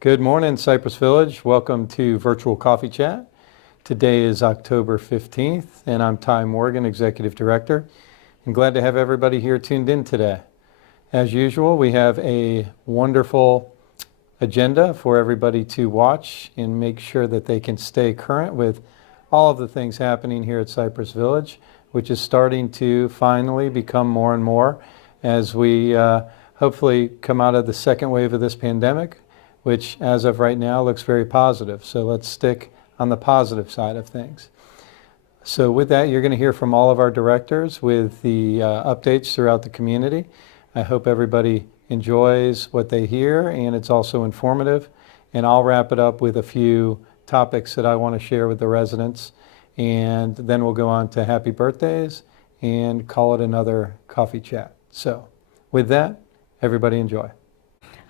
Good morning, Cypress Village. Welcome to Virtual Coffee Chat. Today is October 15th, and I'm Ty Morgan, Executive Director. I'm glad to have everybody here tuned in today. As usual, we have a wonderful agenda for everybody to watch and make sure that they can stay current with all of the things happening here at Cypress Village, which is starting to finally become more and more as we hopefully come out of the second wave of this pandemic, which as of right now looks very positive. So let's stick on the positive side of things. So with that, you're going to hear from all of our directors with the updates throughout the community. I hope everybody enjoys what they hear and it's also informative. And I'll wrap it up with a few topics that I want to share with the residents. And then we'll go on to happy birthdays and call it another coffee chat. So with that, everybody enjoy.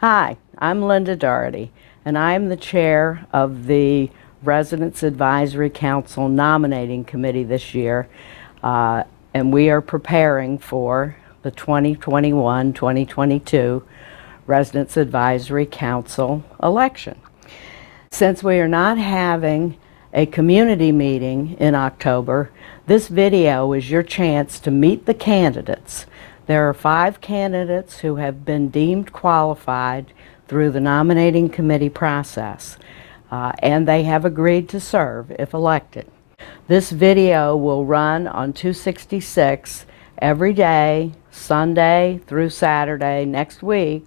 Hi, I'm Linda Doherty, and I'm the chair of the Residents Advisory Council Nominating Committee this year, and we are preparing for the 2021-2022 Residents Advisory Council election. Since we are not having a community meeting in October, this video is your chance to meet the candidates. There are 5 candidates who have been deemed qualified through the nominating committee process, and they have agreed to serve if elected. This video will run on 266 every day, Sunday through Saturday next week,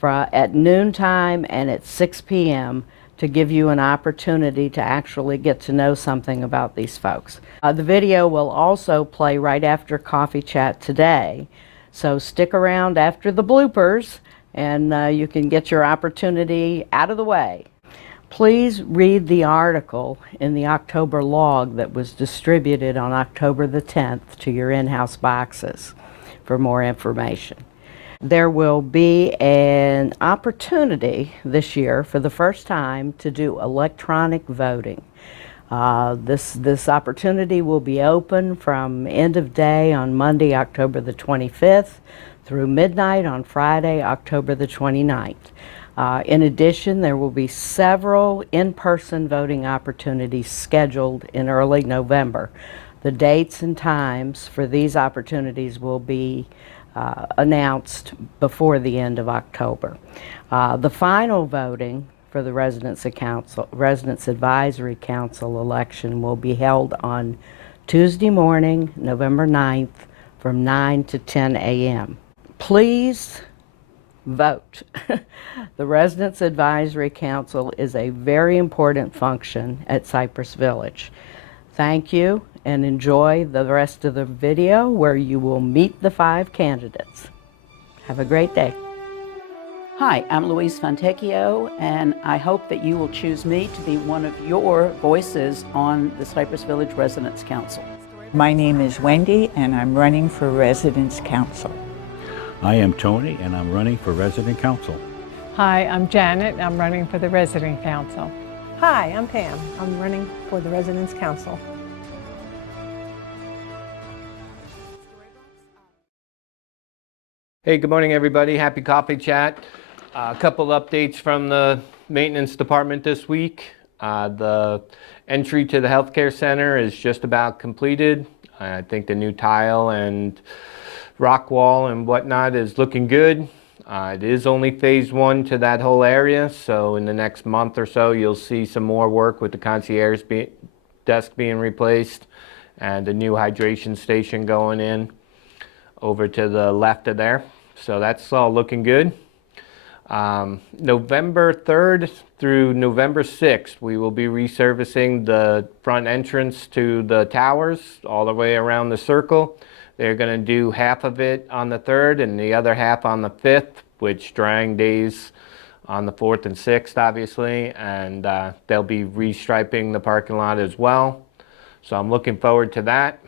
at noontime and at 6 p.m. to give you an opportunity to actually get to know something about these folks. The video will also play right after Coffee Chat today, so stick around after the bloopers and you can get your opportunity out of the way. Please read the article in the October log that was distributed on October the 10th to your in-house boxes for more information. There will be an opportunity this year for the first time to do electronic voting. This opportunity will be open from end of day on Monday, October the 25th through midnight on Friday, October the 29th. In addition, there will be several in-person voting opportunities scheduled in early November. The dates and times for these opportunities will be announced before the end of October. The final voting for the Residents Advisory Council election will be held on Tuesday morning, November 9th from 9 to 10 a.m. Please vote. The Residents Advisory Council is a very important function at Cypress Village. Thank you and enjoy the rest of the video where you will meet the 5 candidates. Have a great day. Hi, I'm Louise Fontecchio, and I hope that you will choose me to be one of your voices on the Cypress Village Residents Council. My name is Wendy, and I'm running for Residents Council. I am Tony, and I'm running for Resident Council. Hi, I'm Janet, and I'm running for the Resident Council. Hi, I'm Pam. I'm running for the Residents Council. Hey, good morning, everybody. Happy Coffee Chat. A couple updates from the maintenance department this week. The entry to the healthcare center is just about completed. I think the new tile and rock wall and whatnot is looking good. It is only phase 1 to that whole area, so in the next month or so you'll see some more work with the concierge desk being replaced and a new hydration station going in over to the left of there. So that's all looking good. November 3rd through November 6th, we will be resurfacing the front entrance to the towers all the way around the circle. They're going to do half of it on the 3rd and the other half on the 5th, which drying days on the 4th and 6th, obviously, and they'll be restriping the parking lot as well. So I'm looking forward to that.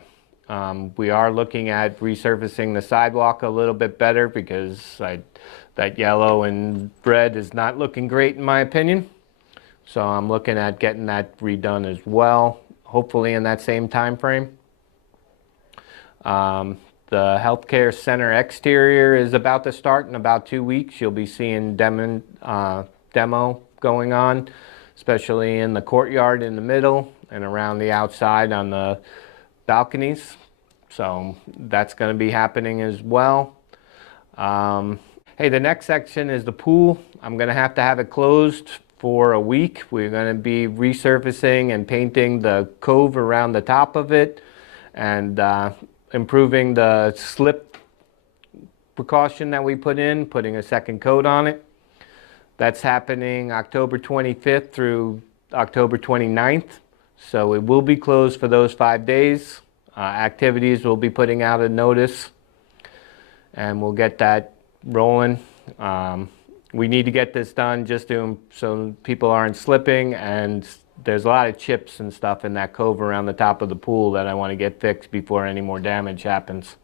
We are looking at resurfacing the sidewalk a little bit better because that yellow and red is not looking great in my opinion. So I'm looking at getting that redone as well, hopefully in that same time frame. The healthcare center exterior is about to start in about 2 weeks. You'll be seeing demo going on, especially in the courtyard in the middle and around the outside on the balconies. So that's going to be happening as well. Hey, the next section is the pool. I'm going to have it closed for a week. We're going to be resurfacing and painting the cove around the top of it and improving the slip precaution that we put in, putting a second coat on it. That's happening October 25th through October 29th. So it will be closed for those 5 days. Activities will be putting out a notice and we'll get that rolling. We need to get this done just so people aren't slipping, and there's a lot of chips and stuff in that cove around the top of the pool that I want to get fixed before any more damage happens.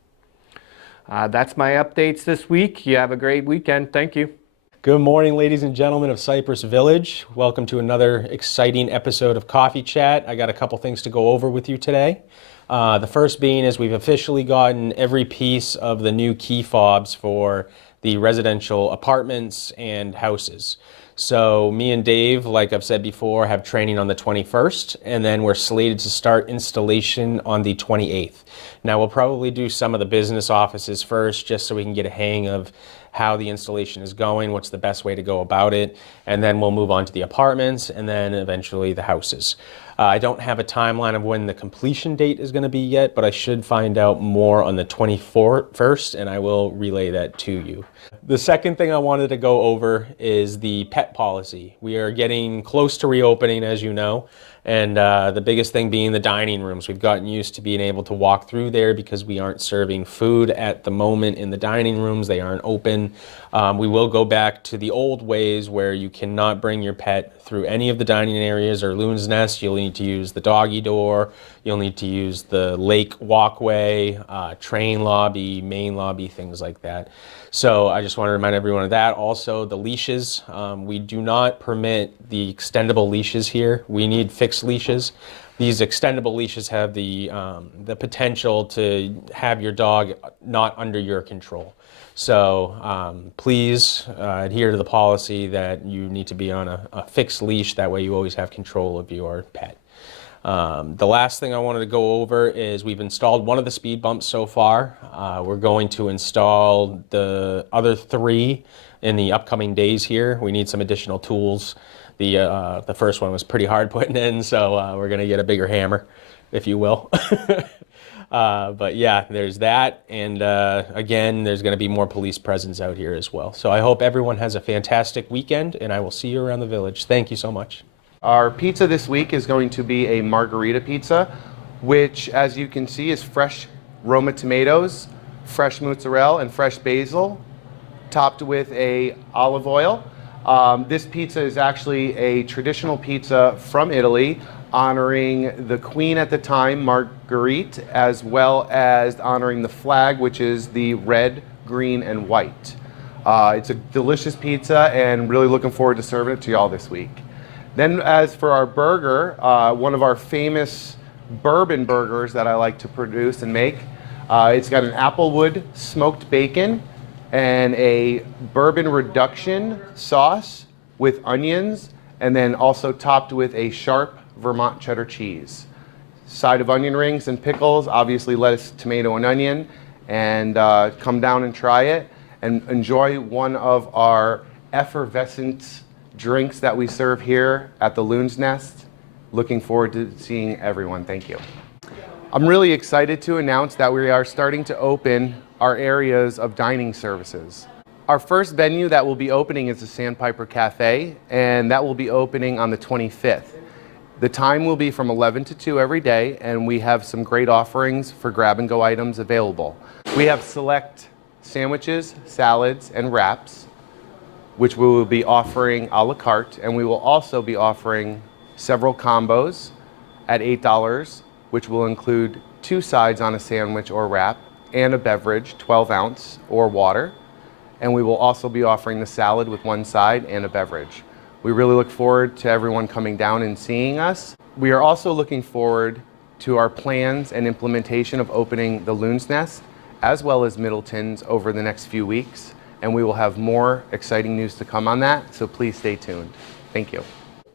That's my updates this week. You have a great weekend. Thank you. Good morning, ladies and gentlemen of Cypress Village. Welcome to another exciting episode of Coffee Chat. I got a couple things to go over with you today. The first being is we've officially gotten every piece of the new key fobs for the residential apartments and houses. So me and Dave, like I've said before, have training on the 21st, and then we're slated to start installation on the 28th. Now we'll probably do some of the business offices first, just so we can get a hang of how the installation is going, what's the best way to go about it, and then we'll move on to the apartments and then eventually the houses. I don't have a timeline of when the completion date is going to be yet, but I should find out more on the 21st, and I will relay that to you. The second thing I wanted to go over is the pet policy. We are getting close to reopening, as you know, and the biggest thing being the dining rooms. We've gotten used to being able to walk through there because we aren't serving food at the moment in the dining rooms. They aren't open. We will go back to the old ways where you cannot bring your pet through any of the dining areas or Loon's Nest. You'll need to use the doggy door. You'll need to use the lake walkway, train lobby, main lobby, things like that. So I just want to remind everyone of that. Also, the leashes. We do not permit the extendable leashes here. We need fixed leashes. These extendable leashes have the potential to have your dog not under your control. So please adhere to the policy that you need to be on a fixed leash. That way you always have control of your pet. The last thing I wanted to go over is we've installed one of the speed bumps so far. We're going to install the other 3 in the upcoming days here. We need some additional tools. The first one was pretty hard putting in, so we're going to get a bigger hammer, if you will. But yeah, there's that. And again, there's going to be more police presence out here as well. So I hope everyone has a fantastic weekend, and I will see you around the village. Thank you so much. Our pizza this week is going to be a margarita pizza, which, as you can see, is fresh Roma tomatoes, fresh mozzarella, and fresh basil, topped with a olive oil. This pizza is actually a traditional pizza from Italy, honoring the queen at the time, Marguerite, as well as honoring the flag, which is the red, green, and white. It's a delicious pizza, and really looking forward to serving it to y'all this week. Then as for our burger, one of our famous bourbon burgers that I like to produce and make, it's got an applewood smoked bacon and a bourbon reduction sauce with onions, and then also topped with a sharp Vermont cheddar cheese. Side of onion rings and pickles, obviously lettuce, tomato, and onion, and come down and try it and enjoy one of our effervescent drinks that we serve here at the Loon's Nest. Looking forward to seeing everyone. Thank you. I'm really excited to announce that we are starting to open our areas of dining services. Our first venue that will be opening is the Sandpiper Cafe, and that will be opening on the 25th. The time will be from 11 to 2 every day, and we have some great offerings for grab-and-go items available. We have select sandwiches, salads, and wraps, which we will be offering a la carte, and we will also be offering several combos at $8, which will include 2 sides on a sandwich or wrap and a beverage, 12 ounce, or water. And we will also be offering the salad with 1 side and a beverage. We really look forward to everyone coming down and seeing us. We are also looking forward to our plans and implementation of opening the Loon's Nest, as well as Middleton's over the next few weeks. and we will have more exciting news to come on that, so please stay tuned. Thank you.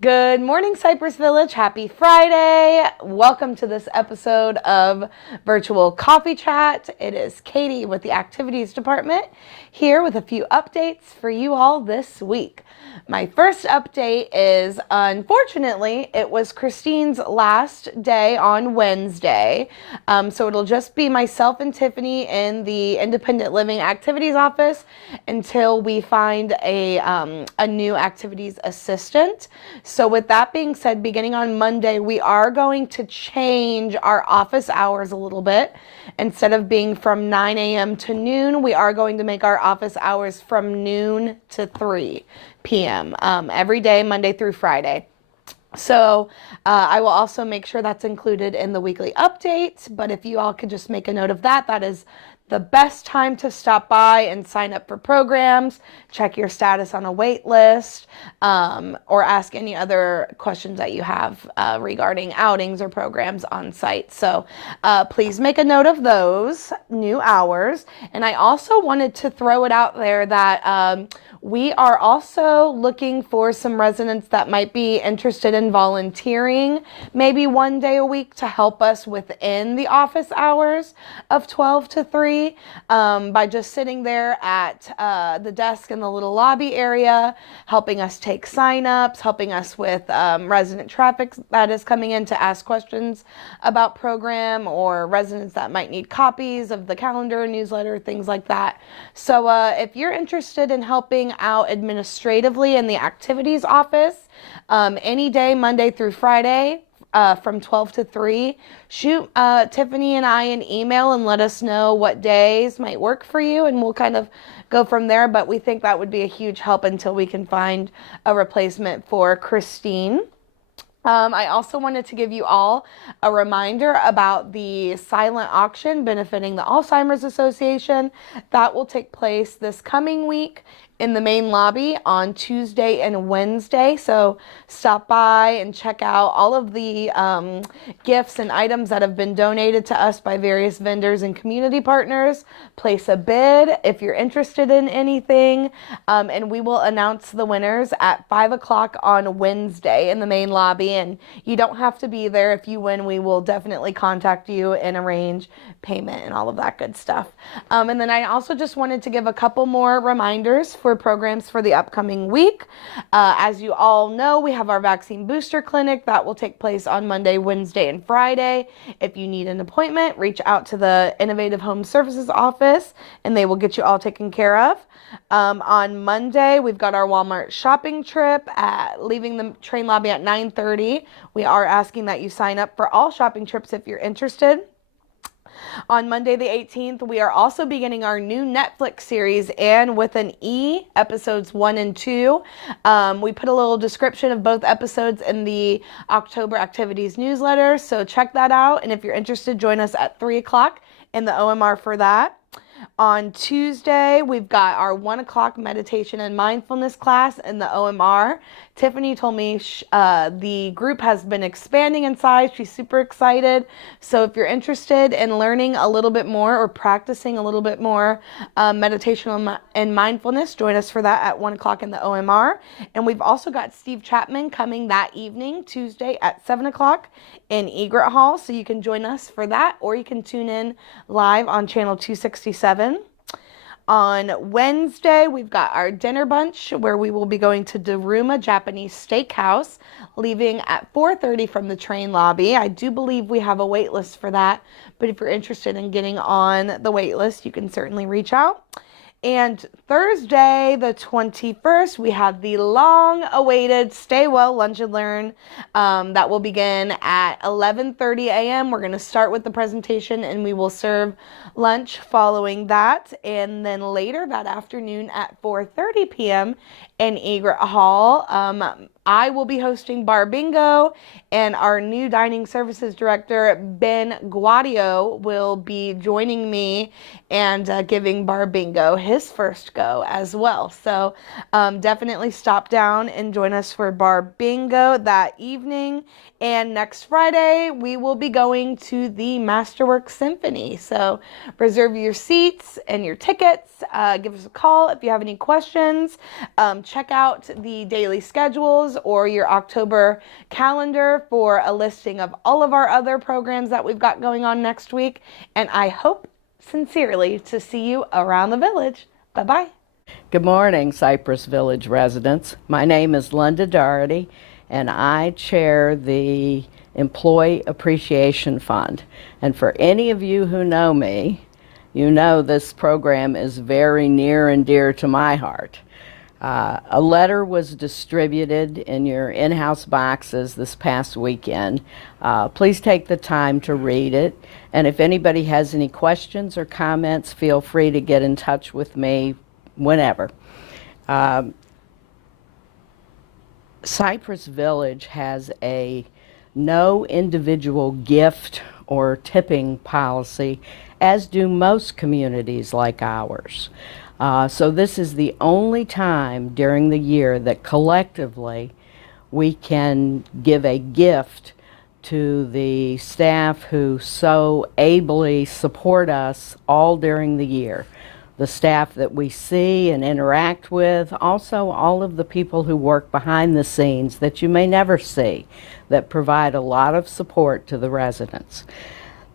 Good morning, Cypress Village. Happy Friday. Welcome to this episode of Virtual Coffee Chat. It is Katie with the Activities Department here with a few updates for you all this week. My first update is, unfortunately, it was Christine's last day on Wednesday. So it'll just be myself and Tiffany in the Independent Living Activities office until we find a new activities assistant. So with that being said, beginning on Monday, we are going to change our office hours a little bit. Instead of being from 9 a.m. to noon, we are going to make our office hours from noon to 3 p.m. Every day, Monday through Friday. So I will also make sure that's included in the weekly update. But if you all could just make a note of that, that is the best time to stop by and sign up for programs, check your status on a wait list, or ask any other questions that you have regarding outings or programs on site. So please make a note of those new hours. And I also wanted to throw it out there that we are also looking for some residents that might be interested in volunteering maybe one day a week to help us within the office hours of 12 to 3 by just sitting there at the desk in the little lobby area, helping us take sign-ups, helping us with resident traffic that is coming in to ask questions about program, or residents that might need copies of the calendar, newsletter, things like that. So if you're interested in helping out administratively in the activities office any day, Monday through Friday, from 12 to 3, shoot Tiffany and I an email and let us know what days might work for you, and we'll kind of go from there. But we think that would be a huge help until we can find a replacement for Christine. I also wanted to give you all a reminder about the silent auction benefiting the Alzheimer's Association. That will take place this coming week in the main lobby on Tuesday and Wednesday. So stop by and check out all of the gifts and items that have been donated to us by various vendors and community partners. Place a bid if you're interested in anything, and we will announce the winners at 5 o'clock on Wednesday in the main lobby. And you don't have to be there. If you win, we will definitely contact you and arrange payment and all of that good stuff. And then I also just wanted to give a couple more reminders for programs for the upcoming week. As you all know, we have our vaccine booster clinic that will take place on Monday, Wednesday, and Friday. If you need an appointment, reach out to the Innovative Home Services office and they will get you all taken care of. On Monday, we've got our Walmart shopping trip leaving the train lobby at 9:30. We are asking that you sign up for all shopping trips if you're interested. On Monday the 18th, we are also beginning our new Netflix series, And with an E, episodes 1 and 2. We put a little description of both episodes in the October activities newsletter, so check that out. And if you're interested, join us at 3 o'clock in the OMR for that. On Tuesday, we've got our 1 o'clock meditation and mindfulness class in the OMR. Tiffany told me the group has been expanding in size. She's super excited. So if you're interested in learning a little bit more or practicing a little bit more meditation and mindfulness, join us for that at 1 o'clock in the OMR. And we've also got Steve Chapman coming that evening, Tuesday at 7 o'clock in Egret Hall. So you can join us for that, or you can tune in live on channel 267. On Wednesday, we've got our dinner bunch where we will be going to Daruma Japanese Steakhouse, leaving at 4:30 from the train lobby. I do believe we have a wait list for that, but if you're interested in getting on the wait list, you can certainly reach out. And Thursday, the 21st, we have the long-awaited Stay Well Lunch and Learn that will begin at 11:30 a.m. We're going to start with the presentation, and we will serve lunch following that. And then later that afternoon at 4:30 p.m. in Egret Hall, I will be hosting Bar Bingo, and our new dining services director, Ben Guadio, will be joining me and giving Bar Bingo his first go as well. So definitely stop down and join us for Bar Bingo that evening. And next Friday, we will be going to the Masterworks Symphony. So reserve your seats and your tickets. Give us a call if you have any questions. Check out the daily schedules or your October calendar for a listing of all of our other programs that we've got going on next week. And I hope sincerely to see you around the village. Bye-bye. Good morning, Cypress Village residents. My name is Linda Doherty, and I chair the Employee Appreciation Fund. And for any of you who know me, you know this program is very near and dear to my heart. A letter was distributed in your in-house boxes this past weekend. Please take the time to read it. And if anybody has any questions or comments, feel free to get in touch with me whenever. Cypress Village has a no individual gift or tipping policy, as do most communities like ours. So this is the only time during the year that collectively we can give a gift to the staff who so ably support us all during the year. The staff that we see and interact with, also all of the people who work behind the scenes that you may never see, that provide a lot of support to the residents.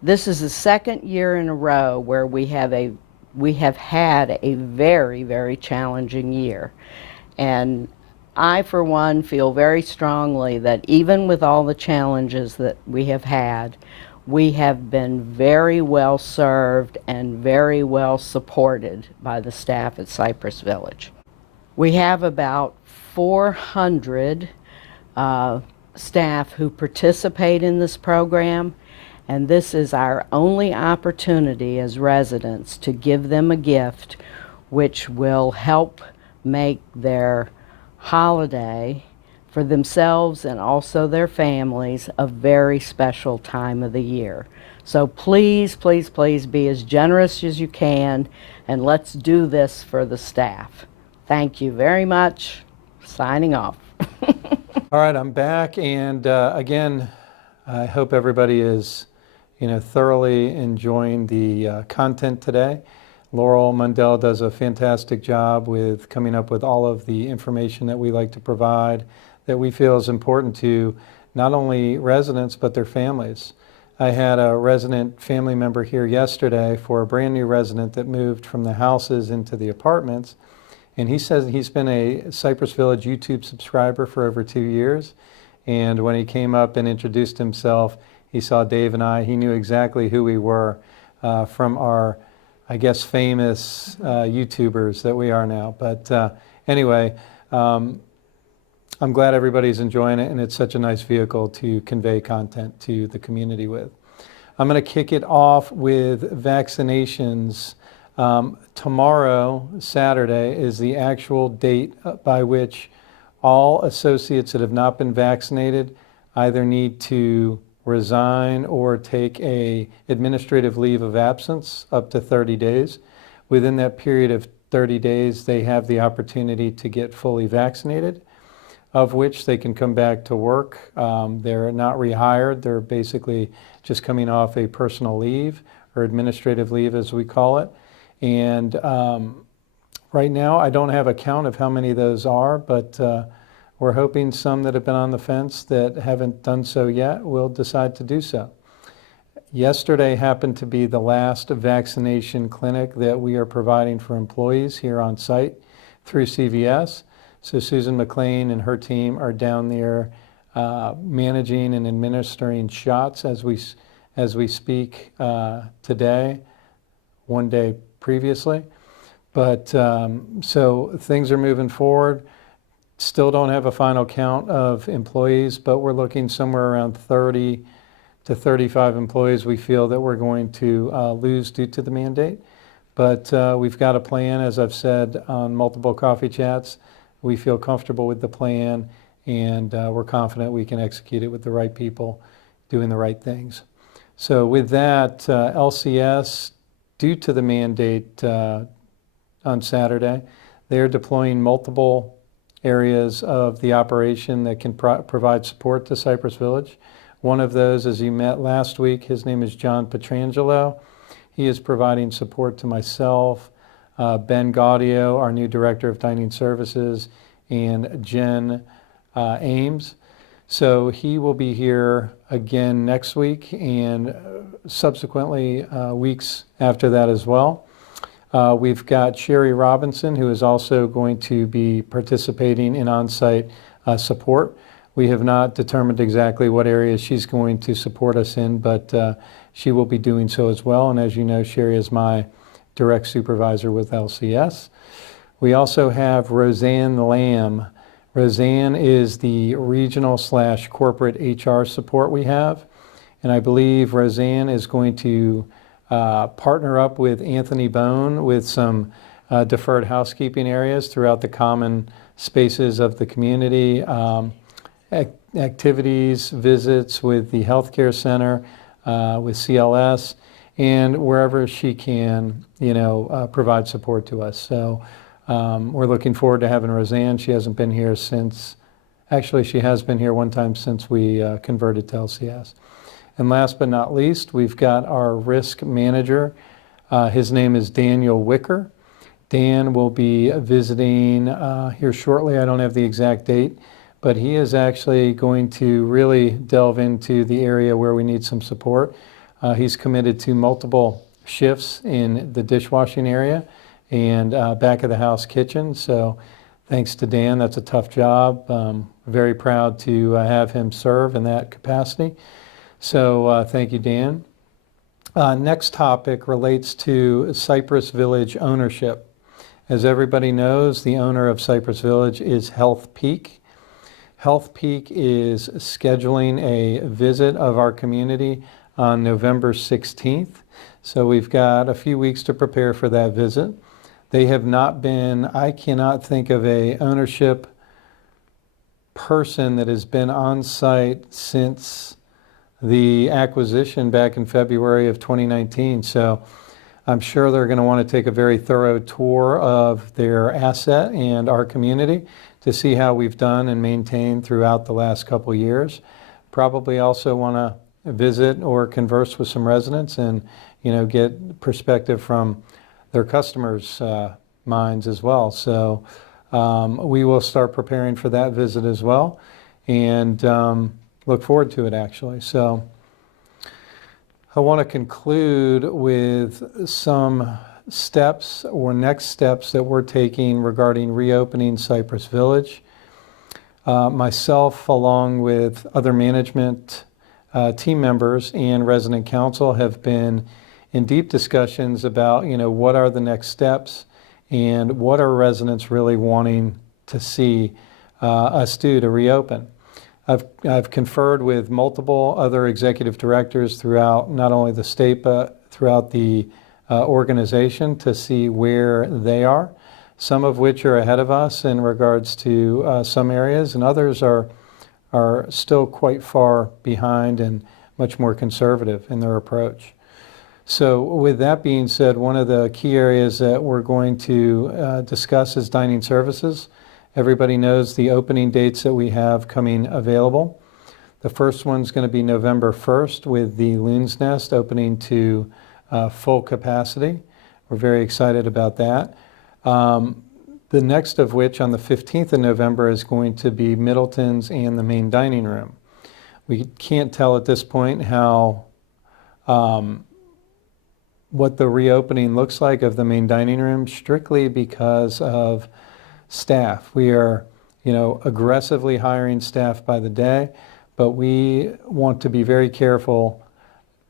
This is the second year in a row where we have had a very, very challenging year. And I, for one, feel very strongly that even with all the challenges that we have had, we have been very well served and very well supported by the staff at Cypress Village. We have about 400 staff who participate in this program, and this is our only opportunity as residents to give them a gift which will help make their holiday for themselves and also their families a very special time of the year. So please, please, please be as generous as you can, and let's do this for the staff. Thank you very much. Signing off. All right, I'm back, and again, I hope everybody is, thoroughly enjoying the content today. Laurel Mundell does a fantastic job with coming up with all of the information that we like to provide that we feel is important to not only residents but their families. I had a resident family member here yesterday for a brand new resident that moved from the houses into the apartments, and he says he's been a Cypress Village YouTube subscriber for over 2 years, and when he came up and introduced himself, he saw Dave and I, he knew exactly who we were from our, I guess, famous YouTubers that we are now. But anyway, I'm glad everybody's enjoying it, and it's such a nice vehicle to convey content to the community with. I'm going to kick it off with vaccinations. Tomorrow, Saturday, is the actual date by which all associates that have not been vaccinated either need to resign or take an administrative leave of absence up to 30 days. Within that period of 30 days, they have the opportunity to get fully vaccinated, of which they can come back to work. They're not rehired. They're basically just coming off a personal leave or administrative leave, as we call it. And right now, I don't have a count of how many of those are, but we're hoping some that have been on the fence that haven't done so yet will decide to do so. Yesterday happened to be the last vaccination clinic that we are providing for employees here on site through CVS. So Susan McLean and her team are down there managing and administering shots as we speak today, one day previously. But so things are moving forward. Still don't have a final count of employees, but we're looking somewhere around 30 to 35 employees we feel that we're going to lose due to the mandate. But we've got a plan, as I've said on multiple coffee chats. We feel comfortable with the plan, and we're confident we can execute it with the right people doing the right things. So with that, LCS, due to the mandate on Saturday, they're deploying multiple areas of the operation that can provide support to Cypress Village. One of those, as you met last week, his name is John Petrangelo. He is providing support to myself, Ben Gaudio, our new Director of Dining Services, and Jen Ames. So he will be here again next week and subsequently weeks after that as well. We've got Sherry Robinson, who is also going to be participating in on-site support. We have not determined exactly what areas she's going to support us in, but she will be doing so as well. And as you know, Sherry is my direct supervisor with LCS. We also have Roseanne Lamb. Roseanne is the regional / corporate HR support we have. And I believe Roseanne is going to partner up with Anthony Bone with some deferred housekeeping areas throughout the common spaces of the community, activities, visits with the healthcare center, with CLS, and wherever she can, provide support to us. So we're looking forward to having Roseanne. She hasn't been here since, actually she has been here one time since we converted to LCS. And last but not least, we've got our risk manager. His name is Daniel Wicker. Dan will be visiting here shortly. I don't have the exact date, but he is actually going to really delve into the area where we need some support. He's committed to multiple shifts in the dishwashing area and back of the house kitchen. So thanks to Dan, that's a tough job. Very proud to have him serve in that capacity. So thank you, Dan. Next topic relates to Cypress Village ownership. As everybody knows, the owner of Cypress Village is Health Peak. Health Peak is scheduling a visit of our community on November 16th. So we've got a few weeks to prepare for that visit. They have not been, I cannot think of a ownership person that has been on site since the acquisition back in February of 2019. So I'm sure they're going to want to take a very thorough tour of their asset and our community to see how we've done and maintained throughout the last couple years. Probably also want to visit or converse with some residents and get perspective from their customers' minds as well. So we will start preparing for that visit as well, and look forward to it actually. So I want to conclude with some steps or next steps that we're taking regarding reopening Cypress Village. Myself, along with other management team members and resident council, have been in deep discussions about what are the next steps and what are residents really wanting to see us do to reopen. I've conferred with multiple other executive directors throughout not only the state but throughout the organization to see where they are, some of which are ahead of us in regards to some areas, and others are still quite far behind and much more conservative in their approach. So with that being said, one of the key areas that we're going to discuss is dining services. Everybody knows the opening dates that we have coming available. The first one's going to be November 1st with the Loon's Nest opening to full capacity. We're very excited about that. The next of which, on the 15th of November, is going to be Middleton's and the main dining room. We can't tell at this point how what the reopening looks like of the main dining room, strictly because of staff. We are, aggressively hiring staff by the day, but we want to be very careful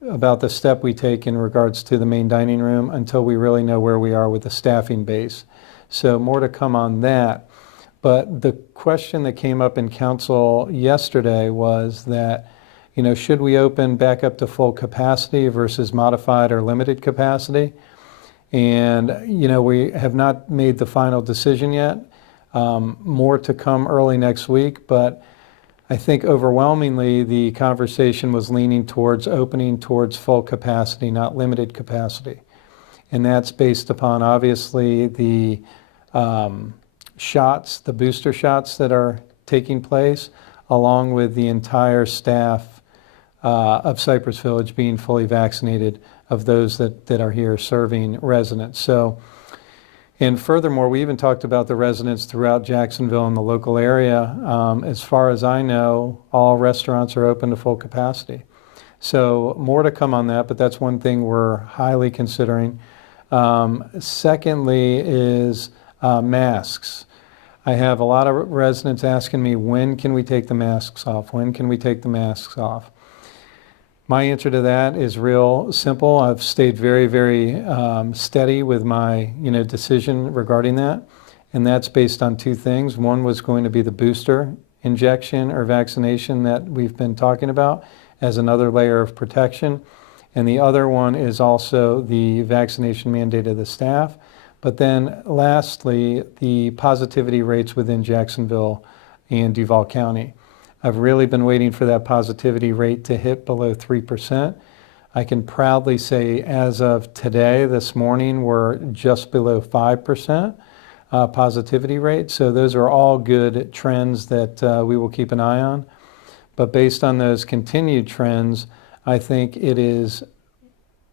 about the step we take in regards to the main dining room until we really know where we are with the staffing base. So more to come on that. But the question that came up in council yesterday was that, should we open back up to full capacity versus modified or limited capacity? And, we have not made the final decision yet. More to come early next week, but I think overwhelmingly the conversation was leaning towards opening towards full capacity, not limited capacity. And that's based upon obviously the shots, the booster shots that are taking place, along with the entire staff of Cypress Village being fully vaccinated of those that are here serving residents. So, and furthermore, we even talked about the residents throughout Jacksonville and the local area. As far as I know, all restaurants are open to full capacity. So more to come on that, but that's one thing we're highly considering. Secondly is masks. I have a lot of residents asking me, when can we take the masks off? When can we take the masks off? My answer to that is real simple. I've stayed very, very steady with my decision regarding that. And that's based on two things. One was going to be the booster injection or vaccination that we've been talking about as another layer of protection. And the other one is also the vaccination mandate of the staff. But then lastly, the positivity rates within Jacksonville and Duval County. I've really been waiting for that positivity rate to hit below 3%. I can proudly say as of today, this morning, we're just below 5% positivity rate. So those are all good trends that we will keep an eye on. But based on those continued trends, I think it is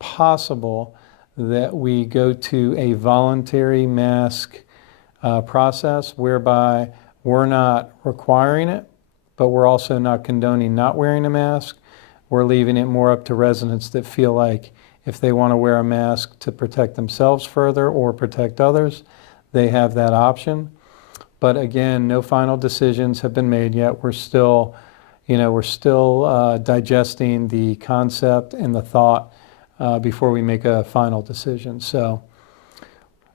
possible that we go to a voluntary mask process whereby we're not requiring it, but we're also not condoning not wearing a mask. We're leaving it more up to residents that feel like if they want to wear a mask to protect themselves further or protect others, they have that option. But again, no final decisions have been made yet. We're still digesting the concept and the thought before we make a final decision. So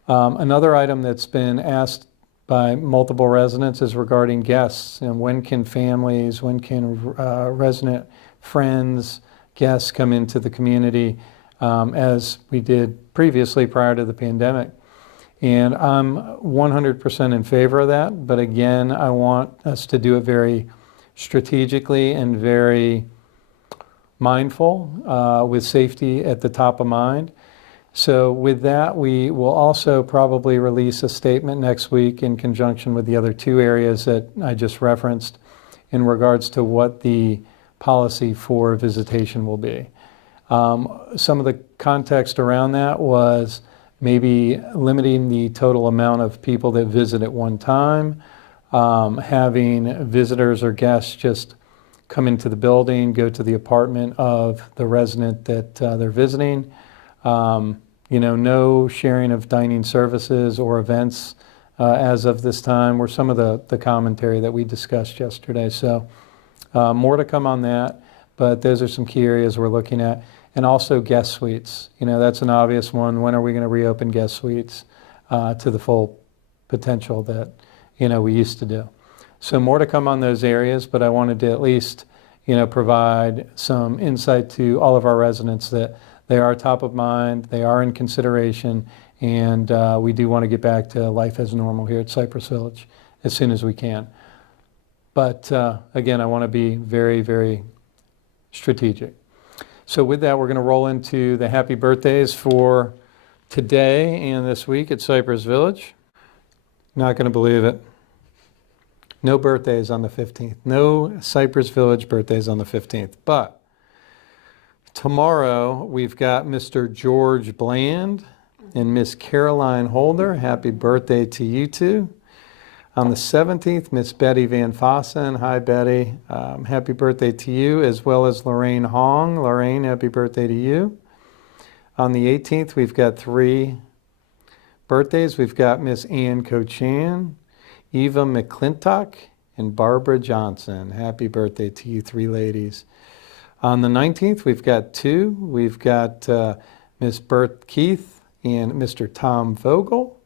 another item that's been asked by multiple residents is regarding guests and when can families, when can resident friends, guests come into the community as we did previously prior to the pandemic. And I'm 100% in favor of that, but again, I want us to do it very strategically and very mindful with safety at the top of mind. So with that, we will also probably release a statement next week in conjunction with the other two areas that I just referenced in regards to what the policy for visitation will be. Some of the context around that was maybe limiting the total amount of people that visit at one time, having visitors or guests just come into the building, go to the apartment of the resident that they're visiting. No sharing of dining services or events as of this time were some of the commentary that we discussed yesterday. So more to come on that, but those are some key areas we're looking at. And also guest suites. That's an obvious one. When are we going to reopen guest suites to the full potential that, we used to do? So more to come on those areas, but I wanted to at least, provide some insight to all of our residents that they are top of mind, they are in consideration, and we do want to get back to life as normal here at Cypress Village as soon as we can. But again, I want to be very, very strategic. So with that, we're going to roll into the happy birthdays for today and this week at Cypress Village. Not going to believe it. No birthdays on the 15th. No Cypress Village birthdays on the 15th. But tomorrow, we've got Mr. George Bland and Miss Caroline Holder. Happy birthday to you two. On the 17th, Miss Betty Van Fossen. Hi, Betty. Happy birthday to you, as well as Lorraine Hong. Lorraine, happy birthday to you. On the 18th, we've got 3 birthdays. We've got Miss Ann Cochan, Eva McClintock, and Barbara Johnson. Happy birthday to you 3 ladies. On the 19th, we've got 2. We've got Miss Bert Keith and Mr. Tom Vogel.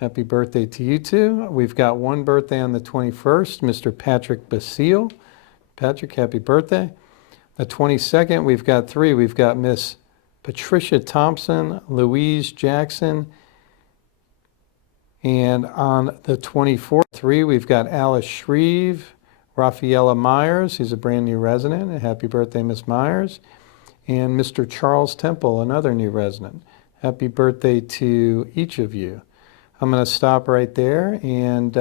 Happy birthday to you 2. We've got 1 birthday on the 21st, Mr. Patrick Basile. Patrick, happy birthday. The 22nd, we've got 3. We've got Miss Patricia Thompson, Louise Jackson, And on the 24th, we've got Alice Shreve, Rafaela Myers, who's a brand new resident, and happy birthday, Miss Myers, and Mr. Charles Temple, another new resident. Happy birthday to each of you. I'm going to stop right there and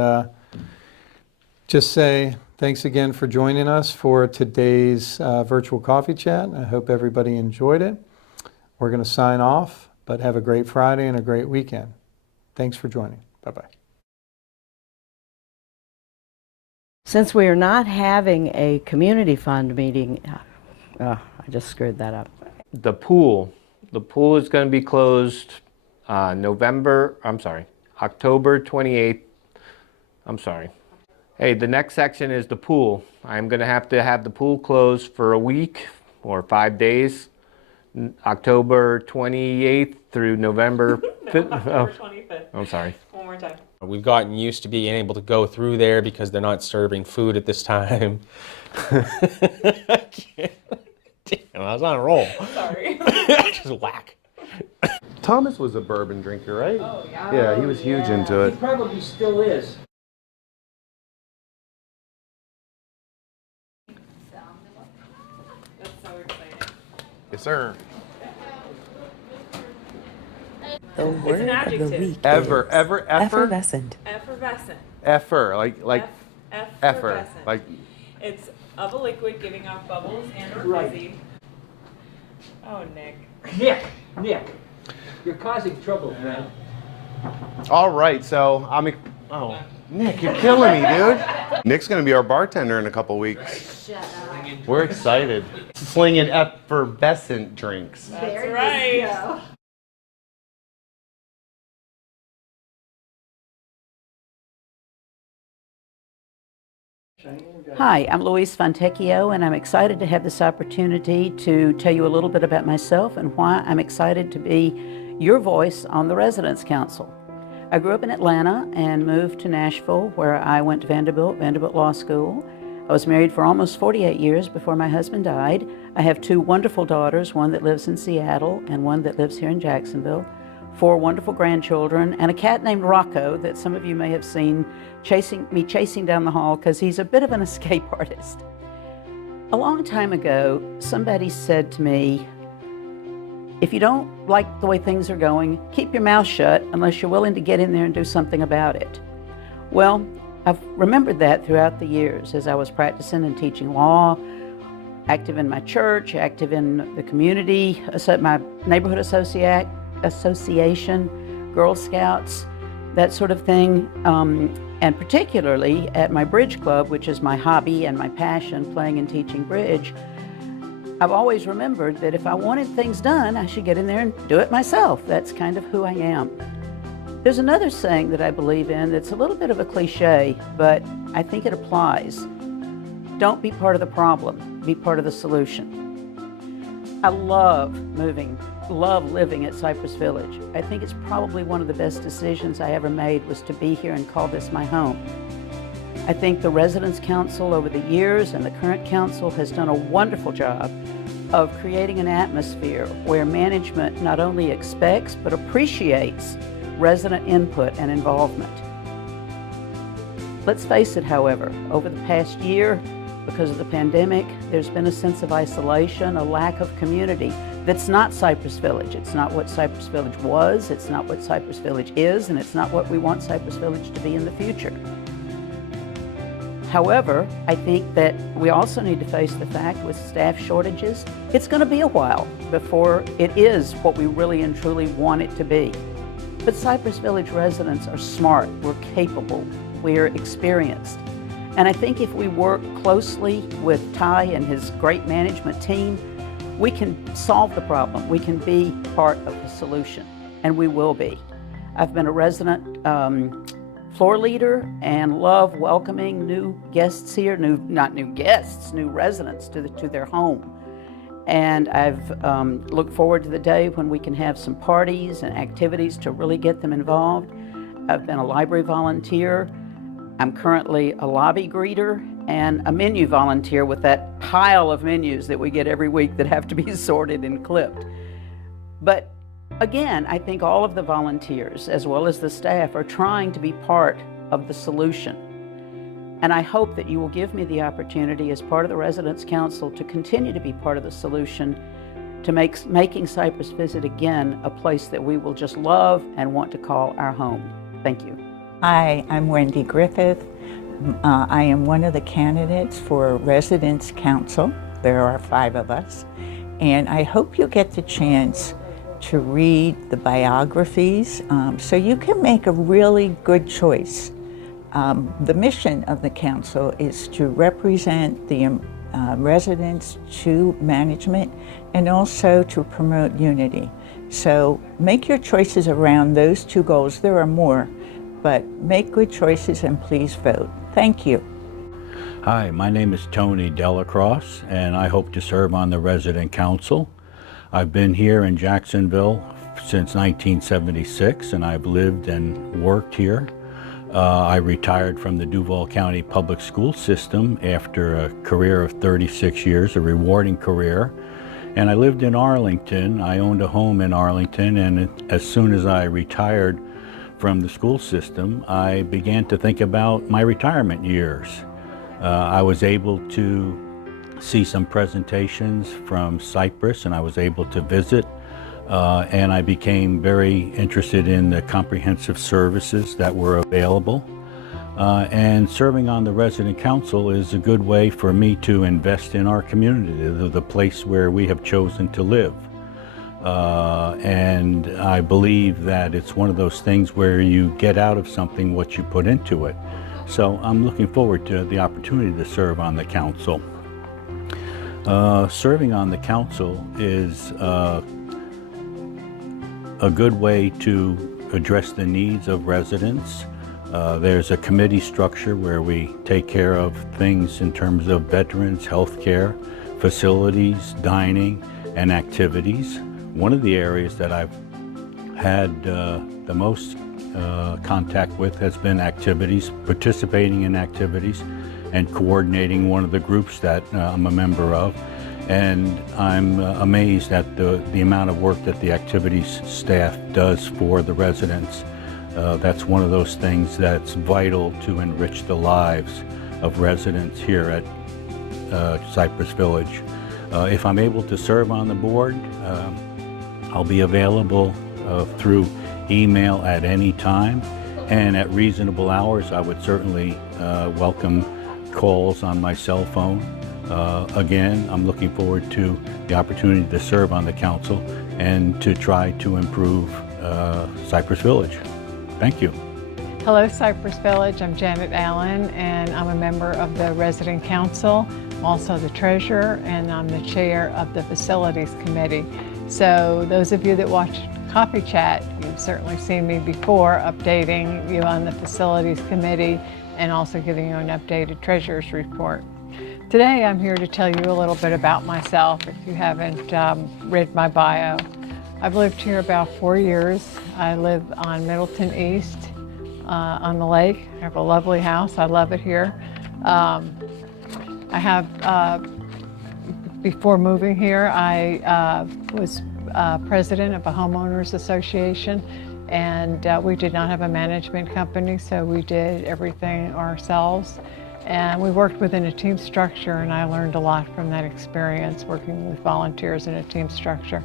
just say thanks again for joining us for today's virtual coffee chat. I hope everybody enjoyed it. We're going to sign off, but have a great Friday and a great weekend. Thanks for joining. Bye-bye. Since we are not having a community fund meeting, I just screwed that up. The pool is going to be closed October 28th. Hey, the next section is the pool. I'm going to have the pool closed for a week or 5 days. October 28th through November 5th. October 25th. I'm sorry. One more time. We've gotten used to being able to go through there because they're not serving food at this time. Damn, I was on a roll. Sorry. Just whack. Thomas was a bourbon drinker, right? Oh, yeah. Yeah, he was huge into it. Probably still is. That's so exciting. Yes, sir. The word an adjective. of the week Ever, is effer? effervescent. Effervescent. Effer, like effer, Effervescent. like It's of a liquid giving off bubbles and or Right. fizzy. Oh, Nick. Nick, you're causing trouble, man. all right. So Nick, you're killing me, dude. Nick's gonna be our bartender in a couple weeks. We're excited. Slinging effervescent drinks. That's right. Hi, I'm Louise Fontecchio, and I'm excited to have this opportunity to tell you a little bit about myself and why I'm excited to be your voice on the Residents Council. I grew up in Atlanta and moved to Nashville, where I went to Vanderbilt Law School. I was married for almost 48 years before my husband died. I have two wonderful daughters, one that lives in Seattle and one that lives here in Jacksonville, 4 wonderful grandchildren, and a cat named Rocco that some of you may have seen chasing down the hall because he's a bit of an escape artist. A long time ago, somebody said to me, if you don't like the way things are going, keep your mouth shut unless you're willing to get in there and do something about it. Well, I've remembered that throughout the years as I was practicing and teaching law, active in my church, active in the community, my neighborhood association, Girl Scouts, that sort of thing, and particularly at my bridge club, which is my hobby and my passion, playing and teaching bridge. I've always remembered that if I wanted things done, I should get in there and do it myself. That's kind of who I am. There's another saying that I believe in that's a little bit of a cliche, but I think it applies. Don't be part of the problem, be part of the solution. I love living at Cypress Village. I think it's probably one of the best decisions I ever made was to be here and call this my home. I think the Residents Council over the years and the current council has done a wonderful job of creating an atmosphere where management not only expects but appreciates resident input and involvement. Let's face it, however, over the past year, because of the pandemic, there's been a sense of isolation, a lack of community that's not Cypress Village. It's not what Cypress Village was, it's not what Cypress Village is, and it's not what we want Cypress Village to be in the future. However, I think that we also need to face the fact with staff shortages, it's going to be a while before it is what we really and truly want it to be. But Cypress Village residents are smart, we're capable, we're experienced. And I think if we work closely with Ty and his great management team, we can solve the problem. We can be part of the solution, and we will be. I've been a resident floor leader and love welcoming new guests here, new residents to their home. And I've looked forward to the day when we can have some parties and activities to really get them involved. I've been a library volunteer. I'm currently a lobby greeter and a menu volunteer with that pile of menus that we get every week that have to be sorted and clipped. But Again, I think all of the volunteers, as well as the staff, are trying to be part of the solution. And I hope that you will give me the opportunity as part of the Residents' Council to continue to be part of the solution to making Cypress Visit again a place that we will just love and want to call our home. Thank you. Hi, I'm Wendy Griffith. I am one of the candidates for Residents' Council. There are 5 of us. And I hope you get the chance to read the biographies so you can make a really good choice. The mission of the council is to represent the residents to management and also to promote unity. So make your choices around those 2 goals. There are more, but make good choices and please vote. Thank you. Hi, my name is Tony Delacrosse, and I hope to serve on the Resident Council. I've been here in Jacksonville since 1976, and I've lived and worked here. I retired from the Duval County Public School System after a career of 36 years, a rewarding career. And I lived in Arlington. I owned a home in Arlington, and as soon as I retired from the school system, I began to think about my retirement years. I was able to see some presentations from Cypress, and I was able to visit, and I became very interested in the comprehensive services that were available. And serving on the Resident Council is a good way for me to invest in our community, the place where we have chosen to live. And I believe that it's one of those things where you get out of something what you put into it. So I'm looking forward to the opportunity to serve on the council. Serving on the council is a good way to address the needs of residents. There's a committee structure where we take care of things in terms of veterans, health care, facilities, dining, and activities. One of the areas that I've had the most contact with has been activities, participating in activities, and coordinating one of the groups that I'm a member of. And I'm amazed at the amount of work that the activities staff does for the residents. That's one of those things that's vital to enrich the lives of residents here at Cypress Village. If I'm able to serve on the board, I'll be available through email at any time, and at reasonable hours. I would certainly welcome calls on my cell phone. Again, I'm looking forward to the opportunity to serve on the council and to try to improve Cypress Village. Thank you. Hello, Cypress Village. I'm Janet Allen, and I'm a member of the Resident Council. I'm also the treasurer, and I'm the chair of the Facilities Committee. So those of you that watch Coffee Chat, you've certainly seen me before updating you on the Facilities Committee and also giving you an updated treasurer's report. Today I'm here to tell you a little bit about myself if you haven't read my bio. I've lived here about 4 years. I live on Middleton East on the lake. I have a lovely house. I love it here. Before moving here, I was president of a homeowners association, and we did not have a management company, so we did everything ourselves. And we worked within a team structure, and I learned a lot from that experience working with volunteers in a team structure.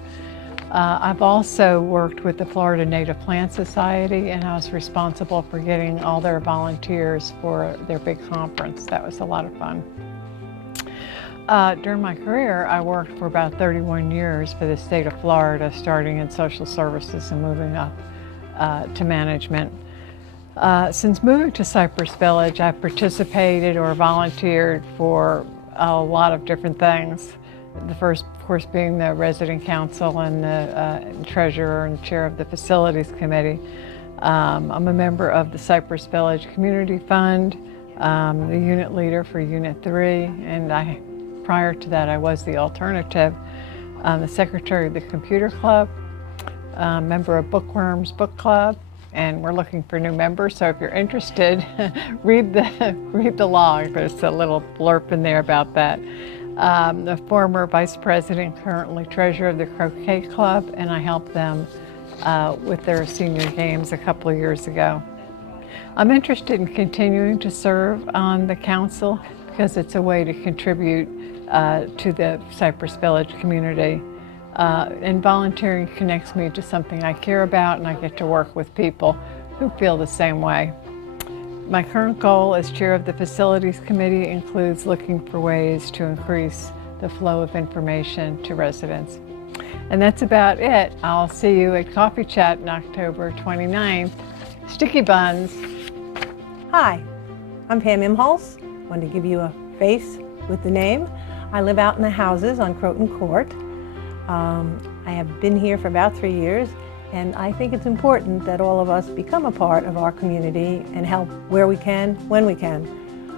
I've also worked with the Florida Native Plant Society, and I was responsible for getting all their volunteers for their big conference. That was a lot of fun. During my career, I worked for about 31 years for the state of Florida, starting in social services and moving up to management. Since moving to Cypress Village, I've participated or volunteered for a lot of different things. The first, of course, being the Resident Council and the treasurer and chair of the Facilities Committee. I'm a member of the Cypress Village Community Fund, the unit leader for Unit 3, and prior to that I was the alternative, the secretary of the Computer Club, member of Bookworms Book Club, and we're looking for new members, so if you're interested, read the log. There's a little blurb in there about that. The former vice president, currently treasurer of the Croquet Club, and I help them with their senior games a couple of years ago. I'm interested in continuing to serve on the council because it's a way to contribute to the Cypress Village community. And volunteering connects me to something I care about, and I get to work with people who feel the same way. My current goal as chair of the Facilities Committee includes looking for ways to increase the flow of information to residents. And that's about it. I'll see you at Coffee Chat on October 29th. Sticky buns. Hi, I'm Pam Imholz. Wanted to give you a face with the name. I live out in the houses on Croton Court. I have been here for about 3 years, and I think it's important that all of us become a part of our community and help where we can, when we can.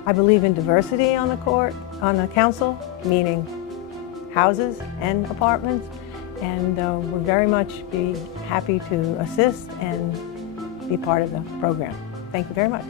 I believe in diversity on the council, meaning houses and apartments, and we'll very much be happy to assist and be part of the program. Thank you very much.